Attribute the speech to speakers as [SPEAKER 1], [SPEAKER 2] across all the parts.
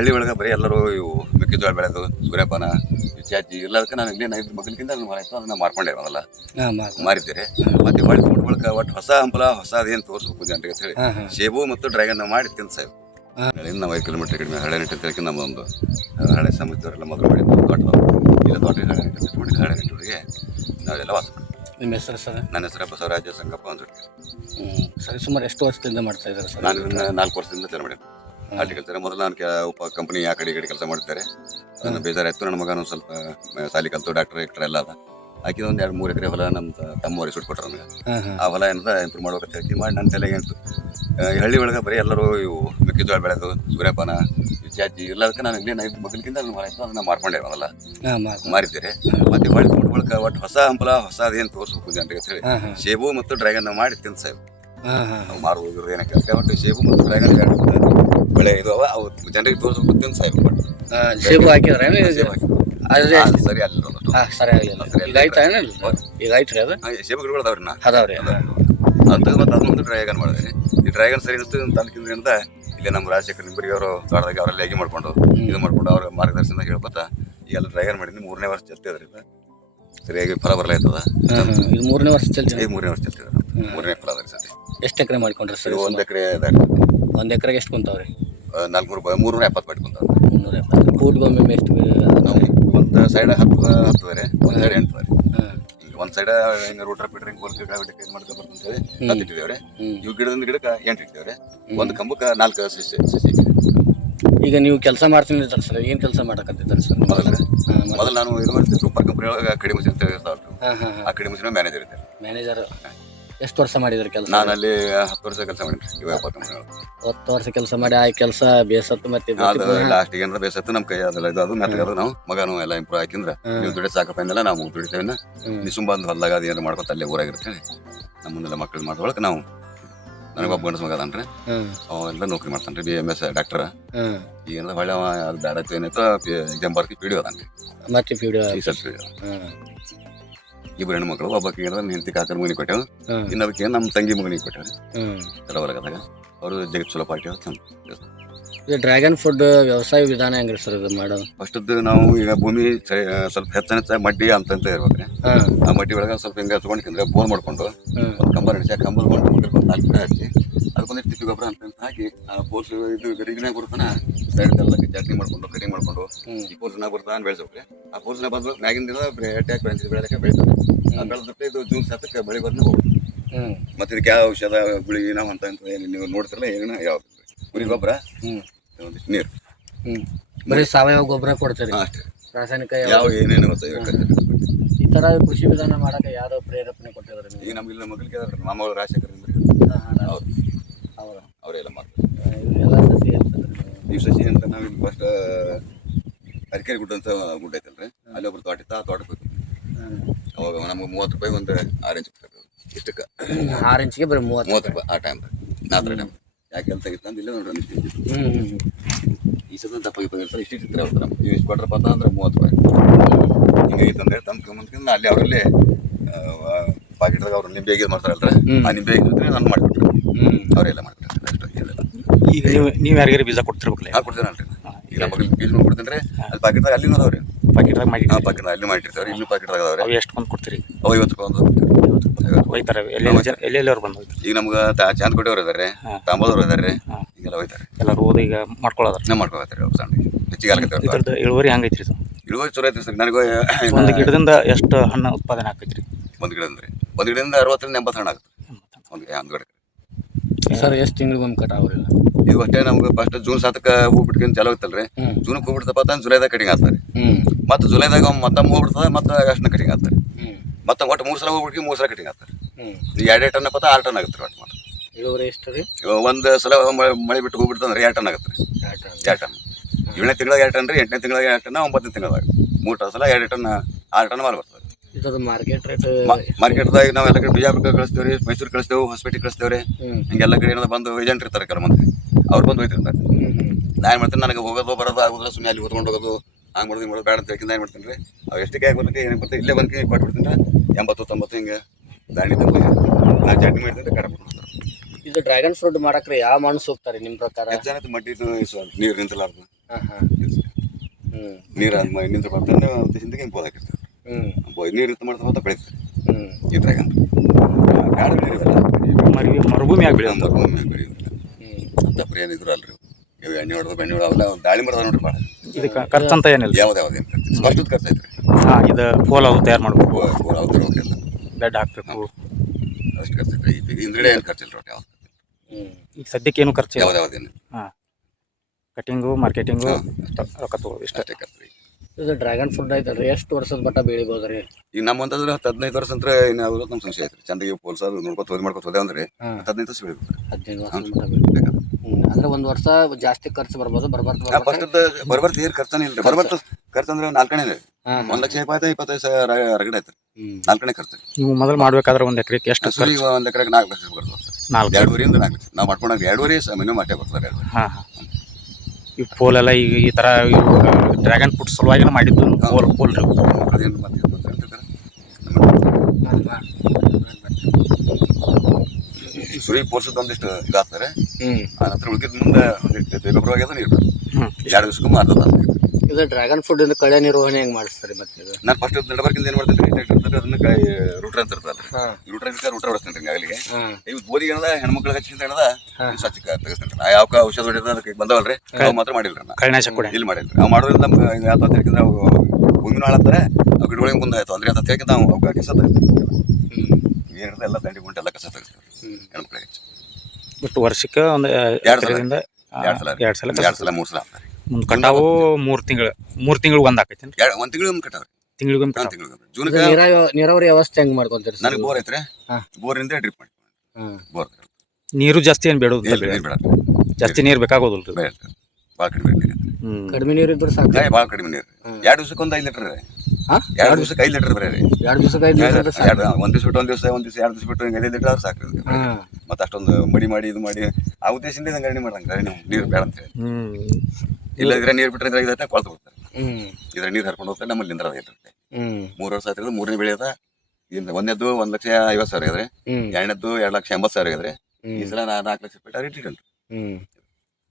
[SPEAKER 1] ಹಳ್ಳಿ ಒಳಗೆ ಬರೀ ಎಲ್ಲರೂ ಇವು ಮೆಕ್ಕೆಜೋಳ ಬೆಳೆದು ಸೂರ್ಯಪಾನ ಚಾಚಿ ಎಲ್ಲದಕ್ಕೆ ನಾನು ಇಲ್ಲೇ ಐದು ಮಗಲಿಕ್ಕಿಂತ ನಾನು ಮಾರಾಯ್ತು ಅದನ್ನ ಮಾರ್ಕೊಂಡೆ
[SPEAKER 2] ಮಾತು
[SPEAKER 1] ಮಾರಿದ್ದೀರಿ. ಮತ್ತೆ ತೊಗೊಂಡು ಬಳಿಕ ಒಟ್ಟು ಹೊಸ ಹಂಪಲ ಹೊಸ ಅದೇನು ತೋರಿಸ್ಬೇಕು ಜನರಿಗೆ ಅಂತ ಹೇಳಿ
[SPEAKER 2] ಹಾಂ ಹಾಂ.
[SPEAKER 1] ಸೇಬು ಮತ್ತು ಡ್ರ್ಯಾಗನ್ ಮಾಡಿ ತಿಂದು ಸಾಯ್ತು ಹಳ್ಳಿಯಿಂದ ನಾವು ಐದು ಕಿಲೋಮೀಟರ್ ಕಡಿಮೆ ಹಳೆ ತಿಳ್ಕೊಂಡು ನಮ್ಮದೊಂದು ಹಳೆ ಸಮಿತಿಯವರೆಲ್ಲ ಮೊದಲು ಮಾಡಿದ್ದು ತೋಟ ಇಲ್ಲ ತೋಟ ಹಳೆ ನೆಟ್ಟು ಹಳೆ ನೆಟ್ಟುಗಳಿಗೆ ನಾವೆಲ್ಲ ವಾಸ
[SPEAKER 2] ನಿಮ್ಮ ಹೆಸರು ಸರ್?
[SPEAKER 1] ನನ್ನ ಹೆಸರು ಬಸವರಾಜ ಸಂಗಪ್ಪ ಅಂತ ಹೇಳಿ
[SPEAKER 2] ಸರಿ ಸುಮಾರು ಎಷ್ಟು ವರ್ಷದಿಂದ ಮಾಡ್ತಾ ಇದ್ದಾರೆ ಸರ್?
[SPEAKER 1] ನಾನು ನಾಲ್ಕು ವರ್ಷದಿಂದ ಚೆನ್ನಾಗಿ ಮಾಡಿದ್ದೆ. ಹಾರ್ಟಿಕಲ್ಚರ್ ಮೊದಲು ನಾನು ಉಪ ಕಂಪನಿ ಆ ಕಡೆ ಈ ಕಡೆ ಕೆಲಸ ಮಾಡ್ತಾರೆ ಅದನ್ನು ಬೇಜಾರಾಯ್ತು. ನನ್ನ ಮಗನೂ ಸ್ವಲ್ಪ ಮ- ಸಾಲಿ ಕಲ್ತು ಡಾಕ್ಟರ್ ಗಿಕ್ಟರ್ ಎಲ್ಲ ಅದ. ಹಾಕಿದ ಒಂದು ಎರಡು ಮೂರು ಎಕರೆ ಹೊಲ ನಮ್ಮ ತ- ತಮ್ಮವ್ರಿಗೆ ಸುಟ್ಟು ಕೊಟ್ಟರು ನನಗೆ ಆ ಹೊಲ ಏನದ ಇಂಪ್ರೂವ್ ಮಾಡ್ಬೇಕಂತ ಹೇಳಿ ಮಾಡಿ ನನ್ನ ತಲೆಗೆ ಏನಿತ್ತು ಆ, ಈ ಹಳ್ಳಿ ಒಳಗೆ ಬರೀ ಎಲ್ಲರೂ ಇವು ಮೆಕ್ಕೆಜೋಳ ಬೆಳೆದು ಸೂರ್ಯಪಾನ ಈ ಚಾಚಿ ಎಲ್ಲದಕ್ಕೆ ನಾನು ಇಲ್ಲೇ ಐದು ಮಗಲಿಗಿಂತ ಅದನ್ನ ಮಾರಾಯ್ತು ಅದನ್ನ
[SPEAKER 2] ಹಾಂ ಮಾತು
[SPEAKER 1] ಮಾರಿದ್ದೀರಿ ಮತ್ತೆ ಹೊಳ್ಳಿ ತೊಗೊಂಡು ಬಳಿಕ ಒಟ್ಟು ಹೊಸ ಹಂಪಲ ಹೊಸ ಅದೇನು ತೋರಿಸ್ಬೇಕು ಜನರಿಗೆ ಅಂತ ಹೇಳಿ.
[SPEAKER 2] ಹಾಂ ಹಾಂ.
[SPEAKER 1] ಸೇಬು ಮತ್ತು ಡ್ರ್ಯಾಗನ್ ಮಾಡಿ ತಿನ್ಸ ಮಾರುವುದು ಏನಕ್ಕೆ ಅಂತ ಒಟ್ಟು ಸೇಬು ಮತ್ತು ಡ್ರ್ಯಾಗನ್ ಬೆಳೆ ಇದು ಅವ ಅವು ಜನರಿಗೆ ತೋರಿಸಿ ಸಾಯ್ಬೇಕು ಒಟ್ಟು.
[SPEAKER 2] ಹಾಂ ಸೇಬು ಹಾಕಿದ್ರೆ. ಅದೇ
[SPEAKER 1] ಸರಿ ಅಲ್ಲ.
[SPEAKER 2] ಹಾಂ ಸರಿ ಆಗಲಿಲ್ಲ ಈಗ ಆಯ್ತಾ ಏನಿಲ್ಲ? ಈಗ ಆಯ್ತು ರೀ ಅದು?
[SPEAKER 1] ಸೇಬು ಗಿಡಗಳು ಅದಾವ್ರಿ ನಾ.
[SPEAKER 2] ಅದಾವ್ರಿ.
[SPEAKER 1] ಅದು ಮತ್ತೆ ಮತ್ತೆ ಅದನ್ನೊಂದು ಡ್ರ್ಯಾಗನ್ ಮಾಡಿದೆ ಈ ಡ್ರ್ಯಾಗನ್ ಸರಿ ಅನಿಸ್ತು ತನಕಿಂದ್ರಿಂದ ಇಲ್ಲಿ ನಮ್ಮ ರಾಜಶೇಖರ್ ನಿಂಬರಿಗೆ ಅವರು ತೋಟದಾಗ ಅವರೆಲ್ಲ ಹೇಗೆ ಮಾಡ್ಕೊಂಡು ಇದು ಮಾಡ್ಕೊಂಡು ಅವ್ರ ಮಾರ್ಗದರ್ಶನ ಹೇಳ್ಕೊತಾ ಈ ಎಲ್ಲ ಡ್ರ್ಯಾಗನ್ ಮಾಡಿದ್ವಿ ಮೂರನೇ ವರ್ಷ ಚಲ್ತಿ ಅದ್ರಿಂದ ಸರಿಯಾಗಿ ಫಲ ಬರಲಾಯ್ತದ
[SPEAKER 2] ಇದು ಮೂರನೇ ವರ್ಷ ಚಲ್ತಿ
[SPEAKER 1] ಮೂರನೇ ವರ್ಷ ಚಲ್ತಿದ ಮೂರನೇ ಫಲ ಸತಿ.
[SPEAKER 2] ಎಷ್ಟು ಎಕರೆ ಮಾಡ್ಕೊಂಡ್ರಿ ಸರ್
[SPEAKER 1] ಒಂದು ಎಕರೆ
[SPEAKER 2] ಒಂದು ಎಕರೆಗೆ ಎಷ್ಟು ಕುಂತಾವ್ರಿ?
[SPEAKER 1] ನಾಲ್ಕುನೂರು ಮೂರ್ನೂರ ಎಪ್ಪತ್ತು ಪಟ್ಕೊಂತ
[SPEAKER 2] ಮುನ್ನೂರ ಎಪ್ಪತ್ತು. ಫೂಟ್ಗೊಮ್ಮೆ ಎಷ್ಟು
[SPEAKER 1] ನಾವು ಒಂದು ಸೈಡ್ ಹತ್ತು ಹತ್ತುವರೆ ಒಂದು ಸೈಡ್ ಎಂಟು
[SPEAKER 2] ಹಾಂ.
[SPEAKER 1] ಈಗ ಒಂದು ಸೈಡ್ ಹಿಂಗೆ ರೂಟರ್ ಪಿಟ್ರಿಂಗ್ ಹಿಂಗೆ ಗಿಡ ಬಿಟ್ಟು ಇದು ಮಾಡ್ಕೊಂಡು ಅಂತ ಹೇಳಿ ಹತ್ತು ಇಟ್ಟಿದ್ದೇವ್ರೆ. ಇವು ಗಿಡದಿಂದ ಗಿಡಕ್ಕೆ ಎಂಟು ಇಟ್ಟಿದ್ದೇವ್ರೆ. ಒಂದು ಕಂಬಕ್ಕೆ ನಾಲ್ಕು ಸಸಿ ಸಸಿ
[SPEAKER 2] ಈಗ ನೀವು ಕೆಲಸ ಮಾಡ್ತೀನಿ ಇದ್ದಾರೆ ಸರ್ ಏನು ಕೆಲಸ ಮಾಡಕತ್ತಿದ್ದಾರೆ ಸರ್
[SPEAKER 1] ಮೊದಲು ಮೊದಲು. ನಾನು ಇದು ಮಾಡ್ತೀನಿ ಸೂಪರ್ ಕಂಪ್ನಿ ಒಳಗೆ ಕಡಿಮೆ
[SPEAKER 2] ಸಿಗ್ತೇವೆ
[SPEAKER 1] ಆ ಕಡಿಮೆ ಮ್ಯಾನೇಜರ್ ಇದ್ದಾರೆ.
[SPEAKER 2] ಮ್ಯಾನೇಜರ್ ಎಷ್ಟು ವರ್ಷ ಮಾಡಿದ್ರಿ ಕೆಲಸ?
[SPEAKER 1] ನಾನು ಅಲ್ಲಿ ಹತ್ತು ವರ್ಷ ಕೆಲಸ ಮಾಡಿದ್ರಿ ಇವಾಗ
[SPEAKER 2] ಹತ್ತು ವರ್ಷ ಕೆಲಸ ಮಾಡಿ ಆ ಕೆಲಸ ಬೇಸತ್ತು ಮತ್ತೆ
[SPEAKER 1] ಲಾಸ್ಟ್ ಏನಾರ ಬೇಸತ್ತು ನಮ್ಮ ಕೈ ಅದಲ್ಲ ಇದು ಅದು ಮೆತ್ತಗದು ನಾವು ಮಗನು ಎಲ್ಲ ಇಂಪ್ರೂವ್ ಹಾಕಿಂದ್ರೆ ನೀವು ದುಡಿ ಸಾಕಪ್ಪ ಅಂದೆಲ್ಲ ನಾವು ದುಡಿತೇವೆ
[SPEAKER 2] ಹ್ಮ್.
[SPEAKER 1] ನೀವು ಸುಮ್ಮ ಬಂದು ಹೊಲ್ದಾಗ ಅದು ಏನಾರು ಮಾಡ್ಕೊತ ಅಲ್ಲೇ ಊರಾಗಿರ್ತೇವೆ ನಮ್ಮ ಮುಂದೆಲ್ಲ ಮಕ್ಕಳು ಮಾಡ್ಕೊಳಕ್ಕೆ ನಾವು ನನಗೆ ಒಬ್ಬ ಗಂಡಸ ಮಗ ಅದಾನ್ರಿ
[SPEAKER 2] ಹ್ಮ್
[SPEAKER 1] ಅವೆಲ್ಲ ನೌಕರಿ ಮಾಡ್ತಾನ್ರಿ ಬಿ ಎಂ ಎಸ್ ಡಾಕ್ಟರ್
[SPEAKER 2] ಹ್ಮ್
[SPEAKER 1] ಹೊಳೆ ಹೊಳ್ಳೆ ಅವ ಅದು ಬೇಡ ಎಕ್ಸಾಮ್ ಬರ್ತಿ ಪಿ ಡಿ ಅದಾನ್ರಿ
[SPEAKER 2] ಮತ್ತೆ ವಿಡಿಯೋ
[SPEAKER 1] ಈ ಸಲ ಇಬ್ಬರು ಹೆಣ್ಮಕ್ಳು ಒಬ್ಬಕ್ಕೆ ಏನದ ಹೆಂಡತಿ ಕಾಕನ ಮಗನಿಗೆ ಕೊಟ್ಟೆವು. ಇನ್ನೊಬ್ಬಕ್ಕೆ ನಮ್ಮ ತಂಗಿ ಮಗನಿಗೆ ಕೊಟ್ಟೆವು. ಹೊಲಗದಾಗ ಅವರು ಜಗತ್ ಚಲೋ ಪಾರ್ಟಿ
[SPEAKER 2] ಇದು ಡ್ರ್ಯಾಗನ್ ಫುಡ್ ವ್ಯವಸಾಯ ವಿಧಾನ ಹೆಂಗ್ರಿ ಸರ್ ಇದು ಮಾಡೋದು?
[SPEAKER 1] ಫಸ್ಟದ್ದು ನಾವು ಈಗ ಭೂಮಿ ಸ- ಸ್ವಲ್ಪ ಹೆಚ್ಚನೆ ಹೆಚ್ಚ ಮಡ್ಡಿ ಅಂತ ಅಂತ ಇರ್ಬೇಕ್ರಿ ಆ ಮಡ್ಡಿ ಒಳಗೆ ಸ್ವಲ್ಪ ಹಿಂಗೆ ಹಚ್ಕೊಂಡ್ಕಿಂದ್ರೆ ಬೋರ್ ಮಾಡ್ಕೊಂಡು ಒಂದು ಕಂಬ ನಡೆಸಿ ಆ ಕಂಬದ ನಾಲ್ಕು ಗಿಡ ಹಚ್ಚಿ ಅದಕ್ಕೊಂದು ತಿಪ್ಪಿ ಗೊಬ್ಬರ ಅಂತ ಹಾಕಿ ಆ ಪೋರ್ಸ್ ಇದು ಗರಿಗಿನಾಗ ಬರ್ತಾನ ಸೈಡ್ ಎಲ್ಲ ಚಟ್ನಿ ಮಾಡ್ಕೊಂಡು ಕಟಿಂಗ್ ಮಾಡ್ಕೊಂಡು. ಈ ಪೋರ್ಸ್ನಾಗ ಬರ್ತಾನೆ ಬೆಳೆಸೋಕೆ ಆ ಪೋರ್ಸ್ನ ಬಂದು ಮ್ಯಾಗಿನ ಅಟ್ಯಾಕ್ ಬೆಳೆದ ಬೆಳೆದಕ್ಕೆ ಬೆಳಿತಾರೆ ಆ ಬೆಳೆದಕ್ಕೆ ಇದು ಜೂನ್ ಸತ್ತಕ್ಕೆ ಬೆಳೆ ಬಂದು
[SPEAKER 2] ಹ್ಮ್.
[SPEAKER 1] ಮತ್ತೆ ಇದಕ್ಕೆ ಯಾವ ಔಷಧ ಗುಳಿಗೆ ನಾವು ಅಂತ ನೀವು ನೋಡ್ತಿರಲ್ಲ ಏನೇನು ಯಾವ ಕುರಿ ಗೊಬ್ಬರ ಒಂದಿಷ್ಟು ನೀರು.
[SPEAKER 2] ಬರೀ ಸಾವಯವ ಗೊಬ್ಬರ ಕೊಡ್ತಾರೆ.
[SPEAKER 1] ಅಷ್ಟೇ.
[SPEAKER 2] ರಾಸಾಯನಿಕ
[SPEAKER 1] ಯಾವ ಏನೇನು
[SPEAKER 2] ಈ ತರ ಕೃಷಿ ವಿಧಾನ ಮಾಡೋಕೆ ಯಾರು ಪ್ರೇರೇಪಣೆ ಕೊಟ್ಟಿದ್ದಾರೆ
[SPEAKER 1] ಈಗ ನಮಗೆ ಮಗಳಿಗೆ
[SPEAKER 2] ಹಾಂ
[SPEAKER 1] ಹೌದು
[SPEAKER 2] ಹೌದು.
[SPEAKER 1] ಅವರೆಲ್ಲ ಮಾಡ್ತಾರೆ.
[SPEAKER 2] ಎಲ್ಲ ಸಸಿ ಹೇಳ್ತಾರೆ.
[SPEAKER 1] ಈ ಸಸಿ ಅಂತ ನಾವು ಇಲ್ಲಿ ಫಸ್ಟ್ ಅರಕೆರೆ ಗುಡ್ಡ ಅಂತ ಗುಡ್ಡ ಐತಲ್ರಿ? ಅಲ್ಲಿ ಒಬ್ರು ತೋಟ ಇತ್ತು ಆ ತೋಟಕ್ಕೆ ಹೋಗ್ತೀವಿ ಅವಾಗ ನಮ್ಗೆ ಮೂವತ್ತು ರೂಪಾಯಿ ಒಂದು ಆರೆಂಜ್ ಕೊಡ್ತಾರೆ ಇಷ್ಟಕ್ಕೆ.
[SPEAKER 2] ಆರು ಇಂಚಿಗೆ ಬರೀ ಮೂವತ್ತು
[SPEAKER 1] ಮೂವತ್ತು ರೂಪಾಯಿ. ಆ ಟೈಮ್ ನಾಲ್ಕರ ಟೈಮ್ ಯಾಕೆ ಅಂತ ಅಂತ ಇಲ್ಲ ನೋಡ್ರಿ
[SPEAKER 2] ಹ್ಮ್ ಹ್ಮ್
[SPEAKER 1] ಈ ಸತ ದಪ್ಪ ಇಪ್ಪ ಇರ್ತಾರೆ ಇಷ್ಟು ಇರ್ತಾರೆ ಅವ್ರು ನಮ್ಗೆ. ನೀವು ಇಷ್ಟು ಕೊಟ್ರಪ್ಪ ಅಂತ ಅಂದ್ರೆ ಮೂವತ್ತು ರೂಪಾಯಿ. ಹಿಂಗೆ ಐತಂದ್ರೆ ತಮ್ಮ ಮುಂದ್ಕಿಂದ ಅಲ್ಲಿ ಅವರಲ್ಲಿ ಪಾಕೆಟ್ದಾಗ ಅವ್ರು ನಿಂಬೆ ಇದು ಮಾಡ್ತಾರಲ್ರಿ. ಆ ನಿಂಬೆ ಜೊತೆ ನಾನು ಮಾಡಿಕೊಟ್ರು.
[SPEAKER 2] ಹ್ಮ್.
[SPEAKER 1] ಅವರೆಲ್ಲ ಮಾಡ್ತಾರೆ ಅಷ್ಟು ಇದೆಲ್ಲ
[SPEAKER 3] ಈಗ ನೀವು ನೀವು ಯಾರಿಗಾರ ಬೀಜ ಕೊಡ್ತಿರ್ಬೇಕಲ್ಲ?
[SPEAKER 1] ಹಾಂ ಕೊಡ್ತೀನಲ್ರಿ. ಈಗ ನಮ್ಮ ಮಗಳಿಗೆ ಬೀಜ ಕೊಡ್ತೀನಿ ರೀ ಅಲ್ಲಿ ಪಾಕೆಟ್ದಾಗ ಅಲ್ಲಿ ಅದಾವ್ರಿ.
[SPEAKER 3] ಪಾಕೆಟ್ದಾಗ ಮಾಡಿ
[SPEAKER 1] ಹಾಂ ಅಲ್ಲಿ ಮಾಡಿರ್ತಾರೆ ಇಲ್ಲಿ ಪಾಕೆಟ್ದಾಗ ಅದಾವ್ರಿ.
[SPEAKER 3] ಅವು ಎಷ್ಟು ಬಂದು ಕೊಡ್ತೀರಿ?
[SPEAKER 1] ಅವು ಐವತ್ತು ರೂಪಾಯಿ ಒಂದು
[SPEAKER 3] ಒಯ್ತಾರೆ? ಎಲ್ಲೆಲ್ಲಿ ಜನ ಎಲ್ಲೆಲ್ಲಿ ಬಂದು ಹೋಯ್ತಾರೆ
[SPEAKER 1] ಈಗ ನಮ್ಗೆ ಚಾಂದ್ ಕೊಟ್ಟವ್ರು ಇದಾರೆ
[SPEAKER 3] ಹಾ.
[SPEAKER 1] ತಾಂಬೋದವ್ರು ಇದಾರೆ
[SPEAKER 3] ಹಾಂ.
[SPEAKER 1] ಹಿಂಗೆಲ್ಲ ಹೋಯ್ತಾರೆ
[SPEAKER 3] ಎಲ್ಲರೂ ಓದಿ ಈಗ ಮಾಡ್ಕೊಳ್ಳೋದಾರ
[SPEAKER 1] ನಮ್ಮ ಮಾಡ್ಕೊಳ್ತಾರೆ ಅವ್ರು ಸಣ್ಣ ಹೆಚ್ಚಿಗೆ ಆಗತ್ತೆ
[SPEAKER 3] ಇದ್ರದ್ದು ಇಳುವರಿ ಹಂಗೈತ್ರಿ ಇದು?
[SPEAKER 1] ಇಳುವರಿ ಚಲೋ ಐತ್ರಿ ಸರ್. ನನಗೆ
[SPEAKER 3] ಒಂದು ಗಿಡದಿಂದ ಎಷ್ಟು ಹಣ್ಣು ಉತ್ಪಾದನೆ ಆಕೈತ್ರಿ?
[SPEAKER 1] ಒಂದು ಗಿಡ ಅಂದ್ರೆ ಒಂದು ಗಿಡದಿಂದ ಅರವತ್ತರಿಂದ ಎಂಬತ್ತು ಹಣ ಆಗುತ್ತೆ. ಒಂದು ಒಂದು ಗಿಡ.
[SPEAKER 2] ಸರ್ ಎಷ್ಟು ತಿಂಗಳಿಗೊಮ್ಮೆ ಕಟಾವ್ರಿ
[SPEAKER 1] ಇದು ಅಷ್ಟೇ ನಮ್ಗೆ ಫಸ್ಟ್ ಜೂನ್ ಸಾತಕ್ಕೆ ಹೂ ಬಿಟ್ಕೊಂಡು ಚಲೋ ಆಗುತ್ತಲ್ಲ
[SPEAKER 2] ರೀ
[SPEAKER 1] ಜೂನಕ್ಕೆ ಹೂ ಬಿಡ್ತಪ್ಪ ಅಂತ ಜುಲೈದಾಗ ಕಟಿಂಗ್ ಆಗ್ತಾರೆ
[SPEAKER 2] ಮತ್ತೆ
[SPEAKER 1] ಮತ್ತು ಜುಲೈದಾಗ ಮತ್ತೊಮ್ಮೆ ಹೂ ಬಿಡ್ತದೆ ಮತ್ತು ಅಷ್ಟನ್ನ ಕಟಿಂಗ್ ಆಗ್ತಾರೆ ಮತ್ತೆ ಒಟ್ಟು ಮೂರು ಸಲ ಹೂ ಬಿಡ್ಕೊಂಡು ಮೂರು ಸಲ ಕಟಿಂಗ್ ಆಗ್ತಾರೆ ಈಗ ಎರಡು ಟನ್ ಪತ್ತ ಆರು ಟನ್ ಆಗುತ್ತೆ ಒಟ್ಟು ಮಾಡಿ
[SPEAKER 2] ಇಳುವರಿ ಎಷ್ಟು ರೀ?
[SPEAKER 1] ಒಂದು ಸಲ ಮಳೆ ಮಳೆ ಬಿಟ್ಟು ಹೂ ಬಿಡ್ತಂದ್ರೆ ಎರಡು ಟನ್ ಆಗುತ್ತೆ.
[SPEAKER 2] ಎರಡು ಟನ್.
[SPEAKER 1] ಏಳನೇ ತಿಂಗಳಿಗೆ ಎರಡು ಟನ್ ರೀ ಎಂಟನೇ ತಿಂಗಳಿಗೆ ಎರಡು ಟನ್ ಒಂಬತ್ತನೇ ತಿಂಗಳಾಗ. ಮೂರು ಟನ್ ಸಲ ಎರಡು ಟನ್ ಆರು ಟನ್ ಮಾಲ್ ಬರ್ತದೆ.
[SPEAKER 2] ಮಾರ್ಕೆಟ್ ರೇಟ್
[SPEAKER 1] ಮಾರ್ಕೆಟ್ದಾಗ ನಾವು ಎಲ್ಲ ಕಡೆ ಬಿಜಾಪುರ ಕಳಿಸ್ತೇವೆ ರೀ ಮೈಸೂರು ಕಳಿಸ್ತೇವೆ ಹೊಸಪೇಟೆ ಕಳಿಸ್ತೇವೆ ರೀ ಹಿಂಗೆಲ್ಲ ಕಡೆ ಏನಾದ್ರು ಬಂದು ಏಜೆಂಟ್ ಇರ್ತಾರೆ ಕೆಲ ಮಂದಿ. ಅವ್ರು ಬಂದು ಹೋಯ್ತಿರ್ತಾರೆ.
[SPEAKER 2] ಹ್ಮ್. ಹ್ಮ್
[SPEAKER 1] ನಾ ಏನು ಮಾಡ್ತೀನಿ ನನಗೆ ಹೋಗೋದು ಬರೋದು ಆಗೋದಿಲ್ಲ ಸುಮ್ಮನೆ ಅಲ್ಲಿ ಹೊತ್ಕೊಂಡು ಹೋಗೋದು ಹಂಗೆ ಮಾಡೋದು ಮಾಡೋದು ಬೇಡ ಅಂತ ಹೇಳ್ಕೊಂಡು ಏನು ಮಾಡ್ತೀನಿ ರೀ? ಅವು ಎಷ್ಟಕ್ಕೆ ಆಗಿ ಏನಕ್ಕೆ ಏನು ಬರ್ತದೆ ಇಲ್ಲೇ ಬಂದು ಕೊಟ್ಬಿಡ್ತೀನಿ ರೀ. ಎಂಬತ್ತು ತೊಂಬತ್ತು ಹಿಂಗೆ ದಾಣಿ ತಂದು ನಾ ಚಟ್ನಿ ಮಾಡ್ತೀನಿ. ಕಡೆ
[SPEAKER 2] ಇದು ಡ್ರ್ಯಾಗನ್ ಫ್ರೂಟ್ ಮಾಡಕ್ರಿ ಯಾವ ಮಣ್ಣು ಸೂಕ್ತಾರೆ ನಿಮ್ಮ ಪ್ರಕಾರ?
[SPEAKER 1] ಹೆಚ್ಚಾನ ಮಟ್ಟಿದು ನೀರು ನಿಂತಲಾರ್ದು. ನೀರು ನಿಂತು ಬರ್ತಂದ್ರೆ ಹಿಂದಕ್ಕೆ ಹಿಂಗೆ ಬೋದಾಕಿರ್ತೀವಿ
[SPEAKER 2] ಹ್ಞೂ
[SPEAKER 1] ಬೋ ನೀರು ಇತ್ತು ಮಾಡ್ತಾ
[SPEAKER 2] ಹ್ಞೂ
[SPEAKER 1] ಇದ್ರಾಗ ಕಾಡು
[SPEAKER 3] ಮರಿ ಮರುಭೂಮಿಯಾಗಿ ಬೆಳೆಯೋದು
[SPEAKER 1] ಮರುಭೂಮಿಯಾಗಿ ಬೆಳೆಯೋದಿಲ್ಲ ಅಂತ ಪ್ರಿಯನ್ ಇದ್ರು ಅಲ್ರಿ ಇವು ಎಣ್ಣೆ ಹೊಡೆದು ಬೆಣ್ಣೆ ಹೊಡೆದು ಅವೆಲ್ಲ ದಾಳಿ ಮಾಡ್ದ ನೋಡ್ರಿ ಭಾಳ
[SPEAKER 3] ಇದಕ್ಕೆ ಅಂತ ಏನಿಲ್ಲ.
[SPEAKER 1] ಯಾವ್ದು ಯಾವ್ದು ಏನು ಖರ್ಚು? ಸ್ಪಷ್ಟದ ಖರ್ಚು ಐತ್ರಿ.
[SPEAKER 3] ಹಾಂ ಇದು ಫೋಲ್ ಅದು ತಯಾರು ಮಾಡಬೇಕು.
[SPEAKER 1] ಅವ್ರು ಹೋಗಿಲ್ಲ
[SPEAKER 3] ಬೆಡ್ ಹಾಕ್ಬೇಕು.
[SPEAKER 1] ಅಷ್ಟು ಖರ್ಚು ಐತ್ರಿ. ಈಗ ಹಿಂದ್ಗಡೆ ಏನು ಖರ್ಚಿಲ್ಲ ರೊಟ್ಟಿ ಯಾವ್ದು?
[SPEAKER 3] ಈಗ ಸದ್ಯಕ್ಕೆ ಏನು ಖರ್ಚು
[SPEAKER 1] ಯಾವ್ದು ಯಾವ್ದೇನು
[SPEAKER 3] ಹಾಂ. ಕಟಿಂಗು ಮಾರ್ಕೆಟಿಂಗು ರೊಕ್ಕ ತೊಗೊಳ್ಳಿ ಇಷ್ಟ.
[SPEAKER 1] ಖರ್ಚು ರೀ
[SPEAKER 2] ಇದು ಡ್ರ್ಯಾಗನ್ ಫ್ರೂಟ್ ಐತಲ್ರಿ. ಎಷ್ಟು ವರ್ಷದ ಬಟ್ಟ ಬೆಳಿಬೋದು ರೀ
[SPEAKER 1] ಈಗ ನಮ್ಮ ಅಂತಂದ್ರೆ ಹತ್ತು ಹದಿನೈದು ವರ್ಷ ಅಂದ್ರೆ ಇನ್ನು ಅವ್ರು ನಮ್ಮ ಸಂಶಯ ಐತ್ರಿ. ಚಂದಿಗೆ ಅದು ನೋಡ್ಕೊತ ಹೋದ್ ಮಾಡ್ಕೊತ ಹೋದೆ ಅಂದ್ರೆ ಹತ್ತು ಹದಿನೈದು ವರ್ಷ ಬೆಳಿಬೇಕು
[SPEAKER 2] ಹದಿನೈದು ವರ್ಷದ ಮಟ್ಟ ಅಂದ್ರೆ ಒಂದು ವರ್ಷ ಜಾಸ್ತಿ ಖರ್ಚು ಬರ್ಬೋದು ಬರ್ಬಾರ್ದು
[SPEAKER 1] ಫಸ್ಟ್ ಬರ್ಬರ್ತ ಏನ್ ಖರ್ಚಾನೆ ಇಲ್ಲ ಬರ್ಬರ್ತ ಖರ್ಚು ಅಂದ್ರೆ ನಾಲ್ಕನೇ ಇದೆ. ಒಂದ್ ಲಕ್ಷ ಇಪ್ಪತ್ತೈದು ಇಪ್ಪತ್ತೈದು ಸಾವಿರ ರಗಡೆ ಐತ್ರಿ. ನಾಲ್ಕನೇ ಖರ್ಚು.
[SPEAKER 3] ನೀವು ಮೊದಲು ಮಾಡ್ಬೇಕಾದ್ರೆ ಒಂದ್ ಎಕರೆಗೆ ಎಷ್ಟು
[SPEAKER 1] ಸರಿ ಒಂದ್ ಎಕರೆಗೆ ನಾಲ್ಕು ಲಕ್ಷ ಬರ್ತದೆ
[SPEAKER 3] ನಾಲ್ಕು
[SPEAKER 1] ಎರಡುವರೆಯಿಂದ ನಾಲ್ಕು ಲಕ್ಷ. ನಾವು ಮಾಡ್ಕೊಂಡಾಗ ಎರಡುವರೆ ಮಿನಿಮಮ್ ಅಟ್ಟೆ ಎರಡೂವರೆ.
[SPEAKER 3] ಹಾಂ ಹಾಂ. ಈ ಪೋಲ್ ಎಲ್ಲ ಈಗ ಈ ಥರ ಇವು ಡ್ರ್ಯಾಗನ್ ಫುಡ್ ಸಲುವಾಗಿ ಮಾಡಿದ್ದು ಪೋಲ್ ಪೋಲ್ ರೀ.
[SPEAKER 1] ಅದೇನು ಮತ್ತೆ? ಸುರಿ ಪೋರ್ಸದ್ ಒಂದಿಷ್ಟು ಇದಾಗ್ತಾರೆ.
[SPEAKER 2] ಹ್ಞೂ
[SPEAKER 1] ಆ ನಂತರ ಉಳಿದ ಮುಂದೆ ಒಂದಿಷ್ಟು ಬೇಗೊಬ್ಬರ ನೀರು ಎರಡು ದಿವಸಕ್ಕೂ ಮಾರ್ತದ
[SPEAKER 2] ಇದು ಡ್ರ್ಯಾಗನ್ ಫುಡ್ ಇಂದ ಕಳೆ ನಿರ್ವಹಣೆ ಹೆಂಗ್ ಮಾಡಿಸ್ತಾರೆ ಮತ್ತೆ ಇದು?
[SPEAKER 1] ನಾನು ಫಸ್ಟ್ ನಡಬರ್ಕಿಂದ ಏನು ಮಾಡ್ತೀನಿ ರೀ ಟ್ರ್ಯಾಕ್ಟರ್ ಅದನ್ನ ಕಾಯಿ ರೂಟ್ರ್ ಅಂತ ಇರ್ತದೆ
[SPEAKER 2] ಹಾಂ.
[SPEAKER 1] ರೂಟ್ರ್ ಇರ್ತದೆ ರೂಟ್ರ್ ಹೊಡಿಸ್ತೀನಿ ರೀ ಆಗಲಿಗೆ.
[SPEAKER 2] ಹಾಂ.
[SPEAKER 1] ಇವು ಗೋಧಿಗೆ ಏನದ ಹೆಣ್ಮಕ್ಳಿಗೆ ಹಚ್ಚಿಂದ ಏನದ ಸ್ವಚ್ಛ ತೆಗಿಸ್ತೀನಿ ನಾ ಯಾವ ಔಷಧ ಹೊಡಿದ್ರೆ ಅದಕ್ಕೆ ಬಂದವಲ್ರಿ ಅವು ಮಾತ್ರ ಮಾಡಿಲ್ಲ ನಾ.
[SPEAKER 3] ಕೂಡ.
[SPEAKER 1] ಇಲ್ಲಿ ಮಾಡಿಲ್ಲ ನಾವು ಮಾಡೋದ್ರಿಂದ ನಮ್ಗೆ ಯಾವ ತೊಂದರೆ ಹೇಳ್ಕಿಂದ್ರೆ ಅವು ಭೂಮಿನೂ ಹಾಳತ್ತಾರೆ ಅವು ಗಿಡಗಳಿಗೆ ಮುಂದೆ ಆಯ್ತು ಅಂದ್ರೆ ಅಂತ ಹೇಳ್ಕಿಂತ ನಾವು ಅವಕ್ಕೆ ಕಸ ತೆಗಿಸ್ತೀವಿ. ಎಲ್ಲ ದಂಡಿ ಗುಂಟೆ ಎಲ್ಲ ಕಸ ತೆಗಿಸ್ತೀವಿ ಹೆಣ್ಮಕ್ಳಿಗೆ ಹಚ್ಚಿ.
[SPEAKER 3] ಬಟ್ ವರ್ಷಕ್ಕೆ ಒಂದು
[SPEAKER 1] ಎರಡ್ ಸಲ.
[SPEAKER 3] ಎಕರೆದಿಂದ
[SPEAKER 1] ಎರಡು ಸಲ
[SPEAKER 3] ಎರಡು ಸಲ
[SPEAKER 1] ಎರಡು ಸಲ ಮೂರು ಸಲ ಹಾಕ್ತಾರೆ
[SPEAKER 3] ಮುಂದೆ ಕಟಾವು ಮೂರು ತಿಂಗಳು ಮೂರು ತಿಂಗಳು ಒಂದು ಆಕೈತೇನು
[SPEAKER 1] ಒಂದು ತಿಂಗಳು ಒಂದು ಕಟ್ಟಾವ್ರಿ
[SPEAKER 3] ತಿಂಗಳಿಗೊಮ್ಮೆ
[SPEAKER 1] ಒಂದು
[SPEAKER 3] ಕಟಾವು.
[SPEAKER 1] ತಿಂಗಳು ಜೂನ್ಗೆ
[SPEAKER 2] ನೀರಾವರಿ ನೀರಾವರಿ ವ್ಯವಸ್ಥೆ ಹೆಂಗ್ ಮಾಡ್ಕೊಂತೀರಿ ಸರ್?
[SPEAKER 1] ನನಗೆ ಬೋರ್ ಐತ್ರಿ.
[SPEAKER 2] ಹಾಂ.
[SPEAKER 1] ಬೋರಿಂದ ಡ್ರಿಪ್ ಮಾಡಿ.
[SPEAKER 2] ಹಾಂ.
[SPEAKER 1] ಬೋರ್
[SPEAKER 3] ನೀರು ಜಾಸ್ತಿ ಏನ್ ಬೇಡೋದಿಲ್ಲ
[SPEAKER 1] ನೀರು ನೀರು ಬೇಡ.
[SPEAKER 3] ಜಾಸ್ತಿ ನೀರು ಬೇಕಾಗೋದಿಲ್ಲ ರೀ
[SPEAKER 1] ಬೇಡ. ಭಾಳ ಕಡಿಮೆ ನೀರು
[SPEAKER 3] ಹ್ಞೂ
[SPEAKER 2] ಕಡಿಮೆ ನೀರು ಇದ್ರೆ ಸಾಕು.
[SPEAKER 1] ಏ ಭಾಳ ಕಡಿಮೆ ನೀರು. ಎರಡು ದಿವಸಕ್ಕೆ ಒಂದು ಐದು ಲೀಟರ್ ರೀ.
[SPEAKER 2] ಎರಡ್
[SPEAKER 1] ಎರಡು ದಿವಸಕ್ಕೆ ಐದು ಲೀಟರ್ ಬರೀ ರೀ.
[SPEAKER 2] ಎರಡು ದಿವಸಕ್ಕೆ ಐದು ಲೀಟರ್ ಇದ್ರೆ ಸಾಕು.
[SPEAKER 1] ಎರಡು ಒಂದು ದಿವಸ ಬಿಟ್ಟು ಒಂದು ದಿವಸ ಒಂದು ದಿವಸ ಎರಡು ದಿವಸ ಬಿಟ್ಟು ಹಿಂಗೆ ಐದು ಲೀಟರ್ ಆದ್ರೆ ಸಾಕು ರೀ.
[SPEAKER 2] ಹಾಂ.
[SPEAKER 1] ಮತ್ತೆ ಅಷ್ಟೊಂದು ಮಡಿ ಮಾಡಿ ಇದು ಮಾಡಿ ಆ ಉದ್ದೇಶದಿಂದ ಗರಣಿ ಮಾಡ್ದಂಗೆ ಗರಣಿ ನೀರು ಬೇಡ ಅಂತ ಹೇಳಿ.
[SPEAKER 3] ಹ್ಞೂ
[SPEAKER 1] ಇಲ್ಲ ಇದ್ರೆ ನೀರು ಬಿಟ್ಟರೆ ಇದ್ರಾಗ ಇದನ್ನ ಕೊಳ್ತು
[SPEAKER 2] ಹೋಗ್ತಾರೆ.
[SPEAKER 1] ಇದ್ರ ನೀರು ಹರ್ಕೊಂಡು ಹೋಗ್ತಾರೆ ನಮ್ಮಲ್ಲಿ ನಿಂದ್ರ ಇರ್ತೈತೆ. ಮೂರು ವರ್ಷ ಆಯ್ತು ಮೂರನೇ ಬೆಳೆಯದ ಇನ್ನು ಒಂದನೇದ್ದು ಒಂದ್ ಲಕ್ಷ ಐವತ್ತು ಸಾವಿರ
[SPEAKER 2] ಹ್ಞೂ
[SPEAKER 1] ಎರಡನೇದ್ದು ಎರಡು ಲಕ್ಷ ಎಂಬತ್ತು ಸಾವಿರ ಆಗಿದ್ರೆ ಈ ಸಲ ನಾ ನಾಲ್ಕು ಲಕ್ಷ ರೂಪಾಯಿ ರೇಟ್ ಇಟ್ಟು
[SPEAKER 2] ಹ್ಞೂ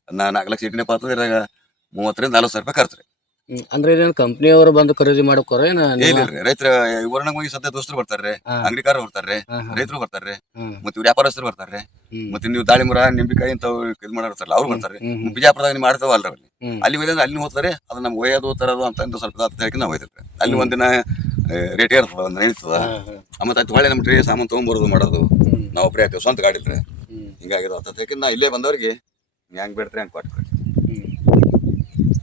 [SPEAKER 1] ನಾ ನಾಲ್ಕು ಲಕ್ಷ ಇಟ್ಟಿನ ಪಾತ್ರ ಇದ್ರಾಗ ಮೂವತ್ತರಿಂದ ನಲ್ವತ್ತು ಸಾವಿರ ರೂಪಾಯಿ ಖರ್ಚು ರೀ.
[SPEAKER 2] ಅಂದ್ರೆ ಇದೇನು ಕಂಪ್ನಿಯವರು ಬಂದು ಖರೀದಿ ಮಾಡೋಕೋರ ಏನ
[SPEAKER 1] ರೈತರ ಊರನಾಗ ಹೋಗಿ ಸದ್ಯ ದೋಸ್ತರು ಬರ್ತಾರೆ
[SPEAKER 2] ಅಂಗಡಿಕಾರರು
[SPEAKER 1] ಅಂಗಡಿಕಾರ ಬರ್ತಾರೆ
[SPEAKER 2] ಹಾ, ಹಾ.
[SPEAKER 1] ರೈತರು ಬರ್ತಾರೆ
[SPEAKER 2] ಹ್ಮ್.
[SPEAKER 1] ಮತ್ತೆ ಇವ್ರು ವ್ಯಾಪಾರಸ್ಥರು ಬರ್ತಾರೆ
[SPEAKER 2] ಹ್ಮ್.
[SPEAKER 1] ಮತ್ತೆ ನೀವು ದಾಳಿಂಬರ ನಿಂಬಿಕಾಯಿ ಇಂತ ಇದು ಮಾಡಿರ್ತಾರಲ್ಲ ಅವ್ರು ಬರ್ತಾರೆ. ಬಿಜಾಪುರದಾಗ ನೀವು ಮಾಡ್ತಾವ ಅಲ್ರಿ ಅಲ್ಲಿ ಹೋದ್ರೆ ಅಲ್ಲಿ ಹೋಗ್ತಾರೆ ಅದು ನಮ್ಗೆ ಒಯ್ಯೋದು ತರೋದು ಅಂತ ಸ್ವಲ್ಪ ಹೇಳಿ ನಾವು ಹೋಯ್ತಿರ್ತೇವೆ ಅಲ್ಲಿ ಒಂದಿನ ರೇಟ್ ಏರ್ತದ ಒಂದು
[SPEAKER 2] ನಿಲ್ತದ.
[SPEAKER 1] ಮತ್ತೆ ಅದು ಹೊಳೆ ನಮ್ಮ ಟ್ರೇ ಸಾಮಾನು ತೊಗೊಂಬರೋದು ಮಾಡೋದು. ನಾವು ಒಬ್ಬರೇ ಆಗ್ತೇವೆ ಸ್ವಂತ ಗಾಡಿ ಇದ್ರೆ
[SPEAKER 2] ಹ್ಮ್.
[SPEAKER 1] ಹಿಂಗಾಗಿರೋ ಅಂತ ನಾ ಇಲ್ಲೇ ಬಂದವ್ರಿಗೆ ಹೆಂಗ್ ಬೇಡ್ತಾರೆ ಹಂಗೆ ಕೊಟ್ಟು.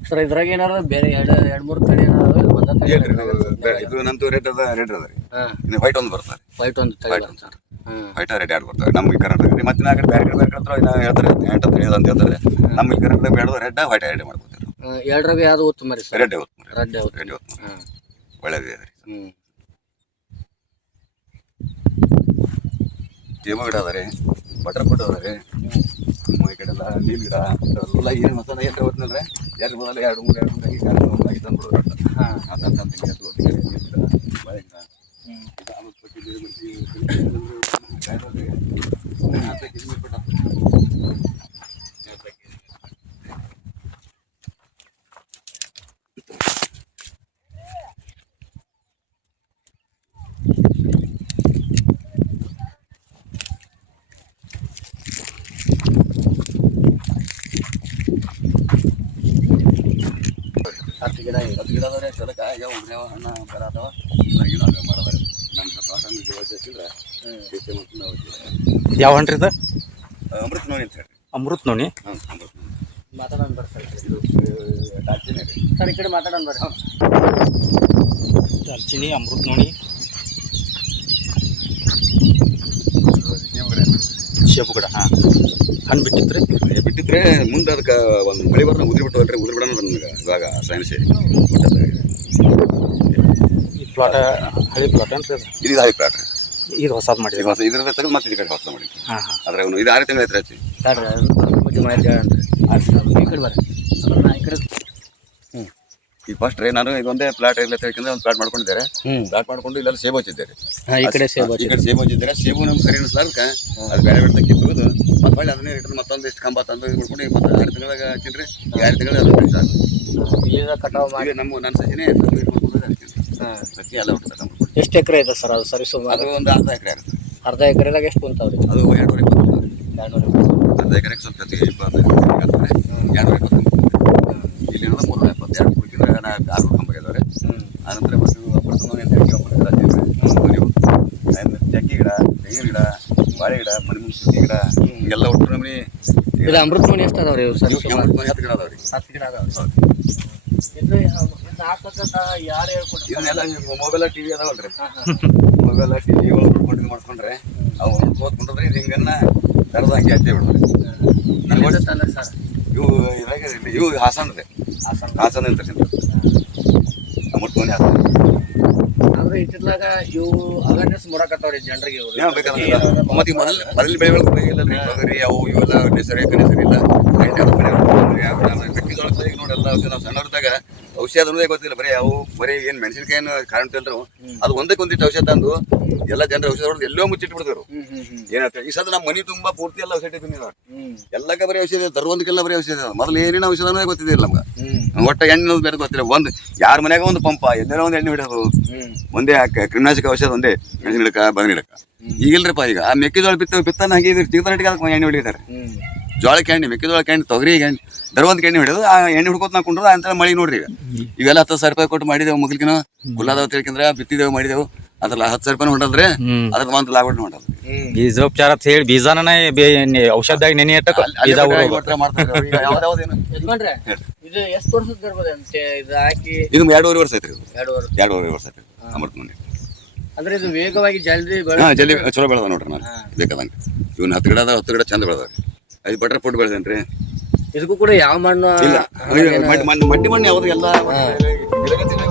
[SPEAKER 2] ಸರ್ ಇದ್ರಾಗ ಏನಾರ ಬೇರೆ ಎರಡು ಎರಡು ಮೂರು ತಳಿ ಏನಾರ ಒಂದ ತಳಿ
[SPEAKER 1] ಇದು ನಂದು ರೇಟ್ ಅದ ರೇಟ್ ಅದ ರೀ. ಇನ್ನು ವೈಟ್ ಒಂದು ಬರ್ತದೆ
[SPEAKER 2] ವೈಟ್ ಒಂದು ತಳಿ ಬರ್ತದೆ ಹ್ಮ್
[SPEAKER 1] ವೈಟ್ ರೇಟ್ ಎರಡು ಬರ್ತವೆ ನಮ್ಮ ಈ ಕರ್ನಾಟಕ ರೀ. ಮತ್ತೆ ನಾಲ್ಕು ಬೇರೆ ಕಡೆ ಬೇರೆ ಕಡೆ ಹತ್ರ ಹೇಳ್ತಾರೆ ಎಂಟು ತಳಿ ಅಂತ ಹೇಳ್ತಾರೆ. ನಮ್ಮ ಈ ಕರ್ನಾಟಕ ಬೇಡ ರೆಡ್ ವೈಟ್ ರೆಡ್ ಮಾಡ್ಕೊತಾರೆ
[SPEAKER 2] ಎರಡರಾಗ ಯಾವ್ದು ಉತ್ತಮ ರೀ ಸರ್?
[SPEAKER 1] ರೆಡ್ ಉತ್ತಮ
[SPEAKER 2] ರೆಡ್
[SPEAKER 1] ರೆಡ್
[SPEAKER 2] ಉತ್ತಮ.
[SPEAKER 1] ಒಳ್ಳೇದಿದೆ ರೀ.
[SPEAKER 2] ಹ್ಞೂ
[SPEAKER 1] ಜೇಬು ಗಿಡ ಅದ ರೀ. ಬಟರ್ ಫ್ರೂಟ್ ಅದ ರೀ. ಈ ಕಡೆ ಎಲ್ಲ ನೀಲ್ ಗಿಡ ಎಲ್ಲ ಏನು ಮಸಾಲೆ ಏನು ಹೋದ್ನಲ್ರಿ ಎರಡು ಮೊದಲು ಎರಡು ಮೂರು ಎರಡು ಮೂರು ಐದು ಎರಡು ಮೂರು ಐದು ತಂದ್ಬಿಡೋದು ಒಟ್ಟು.
[SPEAKER 2] ಹಾ.
[SPEAKER 1] ಹಿಂಗೆ ಅದು ಒಟ್ಟಿಗೆ ನೀಲ್ ಗಿಡ, ಬಾಳೆ ಗಿಡ, ಇದು ಆಮದ್ ಪಟ್ಟಿ, ನೀರು ಮಟ್ಟಿ, ಕಾಯಿ ಹೋಗಿ, ಹಾಕ್ಲಿಕ್ಕೆ ಇದು ಮಾಡ್ಬಿಟ್ಟು ಹಾಕ್ಲಿಕ್ಕೆ.
[SPEAKER 2] ಹತ್ತು ಗಿಡ
[SPEAKER 1] ಗಿಡ ಅದಾವ್ರಿ ಚಲಕ ಆಗ್ಯಾವ ಉಗ್ರ್ಯಾವ ಹಣ್ಣ ಬರ ಅದಾವ ಇನ್ನ ಏನು ಮಾಡೋದಾರೆ ನಮ್ಮ ತೋಟ ಇದು ಹಚ್ಚಿದ್ರೆ.
[SPEAKER 3] ಯಾವ ಹಣ್ಣ್ರಿ ಇದು?
[SPEAKER 1] ಅಮೃತ ನೋಡಿ ಅಂತ ಹೇಳಿ.
[SPEAKER 3] ಅಮೃತ್ ನೋನಿ
[SPEAKER 1] ಹಾಂ ಅಮೃತ.
[SPEAKER 2] ಮಾತಾಡೋಣ ಬರ್ತಾರೆ ಸರ್.
[SPEAKER 1] ಇದು ದಾಲ್ಚಿನ್ನಿ ರೀ.
[SPEAKER 2] ಸರ್ ಈ ಕಡೆ ಮಾತಾಡೋಣ ಬರ್ರಿ.
[SPEAKER 3] ದಾಲ್ಚಿನಿ ಅಮೃತ್ ನೋನಿ ಶೇಬು ಗಿಡ ಹಾಂ. ಹಣ್ಣು
[SPEAKER 1] ಬಿಟ್ಟಿದ್ರೆ ಬಿಟ್ಟಿದ್ರೆ ಮುಂದೆ ಅದಕ್ಕೆ ಒಂದು ಮಳೆ ಬರೋಣ ಉದ್ರಿ ಬಿಟ್ಟು ಅಲ್ರಿ ಉದ್ರಿ ಬಿಡೋಣ ನಮ್ಗೆ ಇವಾಗ ಸೈನ್
[SPEAKER 3] ಈ ಪ್ಲಾಟ ಹಳಿ ಪ್ಲಾಟ್ ಅಂತ
[SPEAKER 1] ಇದು ಹಳಿ ಪ್ಲಾಟ್
[SPEAKER 3] ಇದು ಹೊಸದು ಮಾಡಿದ್ರಿ.
[SPEAKER 1] ಹೊಸ ಇದ್ರದ ತೆಗೆದು ಮತ್ತೆ ಈ ಕಡೆ ಹೊಸ ಮಾಡಿ
[SPEAKER 3] ಹಾಂ ಹಾಂ.
[SPEAKER 1] ಆದರೆ ಇದು ಆರು ತಿಂಗಳು ಐತ್ರಿ ಹಚ್ಚಿ
[SPEAKER 2] ಸರ್ ಮಾಹಿತಿ ಹೇಳಣ್ರಿ ಈ ಕಡೆ ಬರ್ರಿ ಅದ್ರ ಈ ಕಡೆ
[SPEAKER 1] ಈಗ ಫಸ್ಟ್ ರೇ ನಾನು ಇದೊಂದೇ ಪ್ಲಾಟ್ ಇಲ್ಲ ತಿಳ್ಕೊಂಡ್ರೆ ಒಂದು ಫ್ಲಾಟ್ ಮಾಡ್ಕೊಂಡಿದ್ದಾರೆ.
[SPEAKER 2] ಫ್ಲಾಟ್
[SPEAKER 1] ಪ್ಲಾಟ್ ಮಾಡ್ಕೊಂಡು ಇಲ್ಲೆಲ್ಲ ಸೇಬು ಹಚ್ಚಿದ್ದಾರೆ.
[SPEAKER 2] ಹಾ, ಈ ಕಡೆ ಸೇಬು
[SPEAKER 1] ಈ ಕಡೆ ಸೇಬು ಹಚ್ಚಿದ್ದಾರೆ. ಸೇಬು ನಮ್ಗೆ ಸರಿ ಅನಿಸ್ಲಾರ್ಕ ಅದು ಬೇರೆ ಬೇರೆ ತಕ್ಕಿ ತೆಗೆದು ಮತ್ತೆ ಹೊಳ್ಳಿ ಅದನ್ನೇ ಇಟ್ಟರೆ ಮತ್ತೊಂದು ಎಷ್ಟು ಕಂಬ ತಂದು ಇದು ಮಾಡ್ಕೊಂಡು ಈಗ ಮತ್ತೆ ಆರು ತಿಂಗಳಾಗ ಹಚ್ಚಿದ್ರೆ ಈ ಆರು ತಿಂಗಳು ಅದು
[SPEAKER 2] ಇಲ್ಲಿಂದ ಕಟಾವ್ ಮಾಡಿ.
[SPEAKER 1] ನಮ್ಮ ನನ್ನ ಸಸಿನೇ. ಹಚ್ಚಿ ಎಲ್ಲ ಹುಟ್ಟು
[SPEAKER 2] ಎಷ್ಟು ಎಕರೆ ಇದೆ ಸರ್ ಅದು ಸರಿ ಸುಮಾರು?
[SPEAKER 1] ಅದು ಒಂದು ಅರ್ಧ ಎಕರೆ ಆಗುತ್ತೆ.
[SPEAKER 2] ಅರ್ಧ ಎಕರೆದಾಗ ಎಷ್ಟು ಕುಂತಾವ್ರಿ?
[SPEAKER 1] ಅದು ಎರಡೂವರೆ ಇಪ್ಪತ್ತು.
[SPEAKER 2] ಎರಡ್ನೂರ
[SPEAKER 1] ಅರ್ಧ ಎಕರೆಗೆ ಸ್ವಲ್ಪ ಜೊತೆಗೆ ಇಪ್ಪತ್ತೈದು ಆಗ್ತದೆ ಎರಡೂವರೆ ಇಪ್ಪತ್ತು ಇಲ್ಲಿ ಮೂರು ಎಪ್ಪತ್ತು ಎರಡು ಕುಡಿಕಿದ್ರೆ ನಾ ಆರು ಕಂಬ ಇದಾವೆ
[SPEAKER 2] ಹ್ಮ್
[SPEAKER 1] ಆನಂತರ ಮತ್ತು ಅಪ್ಪರ್ತನ ಎಂಟು ಅಡಿಕೆ ಒಬ್ಬರು ಚಕ್ಕಿ ಗಿಡ ತೆಂಗಿನ ಗಿಡ ಬಾಳೆ ಗಿಡ ಮುಂದೆ ಒಟ್ಟು ನಮ್ಮನೆ
[SPEAKER 2] ಇದು ಅಮೃತ ಮನೆ ಎಷ್ಟು ಅದಾವ್ರಿ ರೀ ಸರಿ
[SPEAKER 1] ಹತ್ತು ಗಿಡ ರೀ
[SPEAKER 2] ಹತ್ತು ಗಿಡ ಅದಾವ ಇದು ಇದು ಹಾಕ್ಬೇಕಂತ ಯಾರು ಹೇಳ್ಕೊಟ್ರು?
[SPEAKER 1] ಮೊಬೈಲ ಮೊಬೈಲ್ ಟಿವಿ ಅದಾವಲ್ರಿ. ಮೊಬೈಲ್ ಟಿವಿ ಒಳಗೆ ಇದು ಮಾಡ್ಕೊಂಡ್ರೆ ಅವು ನೋಡ್ಕೊಂಡ್ರೆ ಇದು ಹಿಂಗನ್ನ ಕರೆದ ಹಂಗೆ ಹಚ್ಚಿ ಬಿಡ್ರಿ ನನಗೆ
[SPEAKER 2] ಸರ್.
[SPEAKER 1] ಇವು ಇಲ್ಲಿ ಇವು ಹಾಸನ ರೀ
[SPEAKER 2] ಹಾಸನ
[SPEAKER 1] ಹಾಸನ ಅಂತ ಅಮೃತವನಿ ಹಾಸನ.
[SPEAKER 2] ಇತ್ತಿತ್ಲಾಗ ಇವು ಅವೇರ್ನೆಸ್ ಮಾಡಕತ್ತಾವ್ರಿ ಜನರಿಗೆ ಇವ್ರು.
[SPEAKER 1] ಮತ್ತೆ ಮೊದಲು ಮೊದಲು ಬೆಳೆ ಬೆಳೆಲ್ಲ ರೀ ತೊಗರಿ ಅವು ಇವೆಲ್ಲ ಇಲ್ಲ. ರೈಟ್ ಯಾವ ಬೆಳೆ ಮೆಕ್ಕೆಜೋಳ ಈಗ ನೋಡಿ ಔಷಧ ನಾವು ಸಣ್ಣವ್ರದಾಗ ಔಷಧ ಅನ್ನೋದೇ ಗೊತ್ತಿಲ್ಲ. ಬರೀ ಅವು ಬರೀ ಏನು ಮೆಣಸಿನಕಾಯಿ ಕಾರಣ ತಿಳ್ರು ಅದು ಒಂದಕ್ಕೆ ಒಂದಿಟ್ಟು ಔಷಧ ತಂದು ಎಲ್ಲ ಜನರ ಔಷಧ ಹೊಡೆದು ಎಲ್ಲೋ ಮುಚ್ಚಿಟ್ಟು ಬಿಡ್ತಾರೆ
[SPEAKER 2] ಹ್ಮ್ ಹ್ಮ್ ಹ್ಮ್.
[SPEAKER 1] ಏನಾಗ್ತದೆ ಈ ಸದ ನಮ್ಮ ಮನೆ ತುಂಬಾ ಪೂರ್ತಿ ಎಲ್ಲ ಔಷಧ ಇದ್ದೀನಿ
[SPEAKER 2] ನಾವು
[SPEAKER 1] ಎಲ್ಲಕ್ಕ ಬರೀ ಔಷಧ ಇದೆ ತರುವಂದಕ್ಕೆಲ್ಲ ಬರೀ ಔಷಧ ಇದೆ. ಮೊದಲು ಏನೇನು ಔಷಧ ಅನ್ನೋದೇ ಗೊತ್ತಿದ್ದಿಲ್ಲ ನಮ್ಗೆ. ಒಟ್ಟ ಎಣ್ಣೆ ಅನ್ನೋದು ಬೇರೆ ಗೊತ್ತಿಲ್ಲ. ಒಂದು ಯಾರ ಮನ್ಯಾಗ ಒಂದು ಪಂಪ ಎಲ್ಲರ ಒಂದು ಎಣ್ಣೆ ಹೊಡೆಯೋದು ಒಂದೇ ಹಾಕ ಕ್ರಿಮಿನಾಶಕ ಔಷಧ ಒಂದೇ ಮೆಣಸಿನ ಹಿಡಕ ಬದನೆ ಗಿಡಕ ಈಗಿಲ್ರಿಪ್ಪ ಈಗ ಆ ಮೆಕ್ಕೆಜೋಳ ಬಿತ್ತ ಬಿತ್ತನ ಹಾಗೆ ಇದು ತೀರ್ಥನಟಿಗೆ ಅದಕ್ಕೆ ಎಣ್ಣೆ ಹೊಡಿತಾರೆ
[SPEAKER 2] ಜೋಳ
[SPEAKER 1] ಜೋಳಕ್ಕೆ ಎಣ್ಣೆ ಮೆಕ್ಕೆಜೋಳಕ್ಕೆ ಎಣ್ಣೆ ತೊಗರಿ ಎಣ್ಣೆ ದರವಂತಕ್ಕೆ ಎಣ್ಣೆ ಹಿಡಿದು ಆ ಎಣ್ಣೆ ಹುಡ್ಕೋತ ನಾವು ಕುಂಡ್ರೆ ಅಂತ ಮಳೆ ನೋಡ್ರಿ ಈಗ. ಇವೆಲ್ಲ ಹತ್ತು ಸಾವಿರ ರೂಪಾಯಿ ಕೊಟ್ಟು ಮಾಡಿದೆವು ಮುಗಿಲ್ಕಿನ ಗುಲಾದ ತಿಳ್ಕೊಂಡ್ರೆ ಬಿತ್ತಿದೆವು ಮಾಡಿದೆವು. ಅದ್ರಲ್ಲ ಹತ್ತು ಸಾವಿರ ರೂಪಾಯಿ ಹೊಂಟದ್ರೆ
[SPEAKER 3] ಹ್ಮ್.
[SPEAKER 1] ಅದ್ರ ಒಂದು ಲಾಭ ನೋಡಲ್ರಿ.
[SPEAKER 2] ಹ್ಮ್
[SPEAKER 3] ಬೀಜೋಪಚಾರ ಅಂತ ಹೇಳಿ ಬೀಜನ ಔಷಧ ನೆನೆ ಇಟ್ಟಕ್ಕೆ ಬೀಜ
[SPEAKER 2] ಯಜಮಾನ್ರೆ ಇದು ಎಷ್ಟು ವರ್ಷದ ಇರ್ಬೋದು ಅಂತ ಇದು ಹಾಕಿ?
[SPEAKER 1] ಇದು ಎರಡೂವರೆ ವರ್ಷ ಐತ್ರಿ ಇದು.
[SPEAKER 2] ಎರಡು ವರ್ಷ.
[SPEAKER 1] ಎರಡೂವರೆ ವರ್ಷ ಐತ್ರಿ ಅಮೃತ ಮನೆ.
[SPEAKER 2] ಅಂದ್ರೆ ಇದು ವೇಗವಾಗಿ ಜಲ್ದಿ ಬೆಳೆ
[SPEAKER 1] ಹಾ ಜಲ್ದಿ ಚಲೋ ಬೆಳದ ನೋಡ್ರಿ ನಾನು ಬೇಕಾದಂಗೆ. ಇವನ್ ಹತ್ತು ಗಿಡ ಅದ ಹತ್ತು ಗಿಡ ಚಂದ ಬೆಳದ ಐದು ಬಟ್ರೆ ಫುಡ್ ಬೆಳೆದೇನ್ರಿ?
[SPEAKER 2] ಇದಕ್ಕೂ ಕೂಡ ಯಾವ ಮಣ್ಣು
[SPEAKER 1] ಇಲ್ಲ. ಮಟ್ಟಿ ಮಣ್ಣು ಎಲ್ಲಾ ಮಣ್ಣು ಯಾವ್ದು ಎಲ್ಲ ಗಿಡಗಂಟಿನ